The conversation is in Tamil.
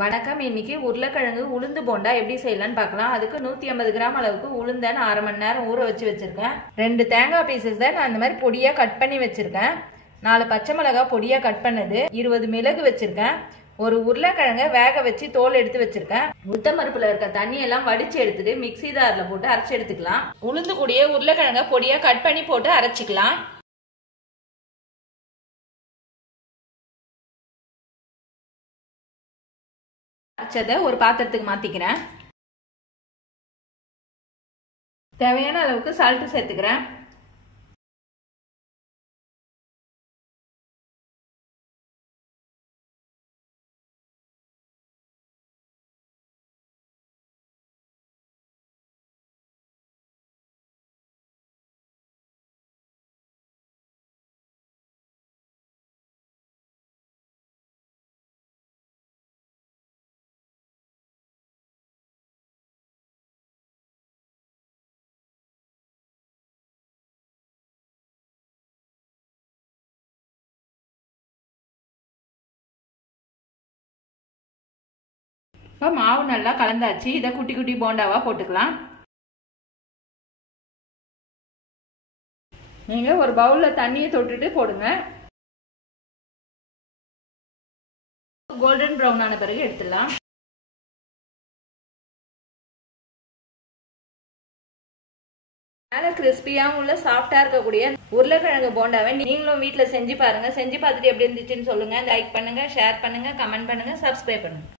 வணக்கம். இன்னைக்கு உருளைக்கிழங்கு உளுந்து போண்டா எப்படி செய்யலாம்னு பார்க்கலாம். அதுக்கு 150 கிராம் அளவுக்கு உளுந்த நான் 1/2 மணி நேரம் ஊற வச்சு வச்சிருக்கேன். 2 தேங்காய் பீசஸ் தான் நான் இந்த மாதிரி பொடியா கட் பண்ணி வச்சிருக்கேன். 4 பச்சை மிளகாய் பொடியா கட் பண்ணது, 20 மிளகு வச்சிருக்கேன். ஒரு உருளைக்கிழங்க வேக வச்சு தோல் எடுத்து வச்சிருக்கேன். உளுத்தம்பருப்புல இருக்க தண்ணி எல்லாம் வடிச்சு எடுத்துட்டு மிக்ஸி ஜார்ல போட்டு அரைச்சு எடுத்துக்கலாம். உளுந்து கூடிய உருளைக்கிழங்க பொடியா கட் பண்ணி போட்டு அரைச்சிக்கலாம். அரைச்சதை ஒரு பாத்திரத்துக்கு மாத்திக்கிறேன். தேவையான அளவுக்கு சால்ட் சேர்த்துக்கிறேன். இப்போ மாவு நல்லா கலந்தாச்சு. இதை குட்டி குட்டி போண்டாவா போட்டுக்கலாம். நீங்க ஒரு பவுல்ல தண்ணியை தொட்டுட்டு போடுங்க. கோல்டன் ப்ரௌன் ஆன பிறகு எடுத்துடலாம். மேல கிறிஸ்பியாவும் உள்ள சாஃப்டா இருக்கக்கூடிய உருளைக்கிழங்கு போண்டாவை நீங்களும் வீட்டுல செஞ்சு பாருங்க. செஞ்சு பார்த்துட்டு எப்படி இருந்துச்சுன்னு சொல்லுங்க. லைக் பண்ணுங்க, ஷேர் பண்ணுங்க, கமெண்ட் பண்ணுங்க, சப்ஸ்கிரைப் பண்ணுங்க.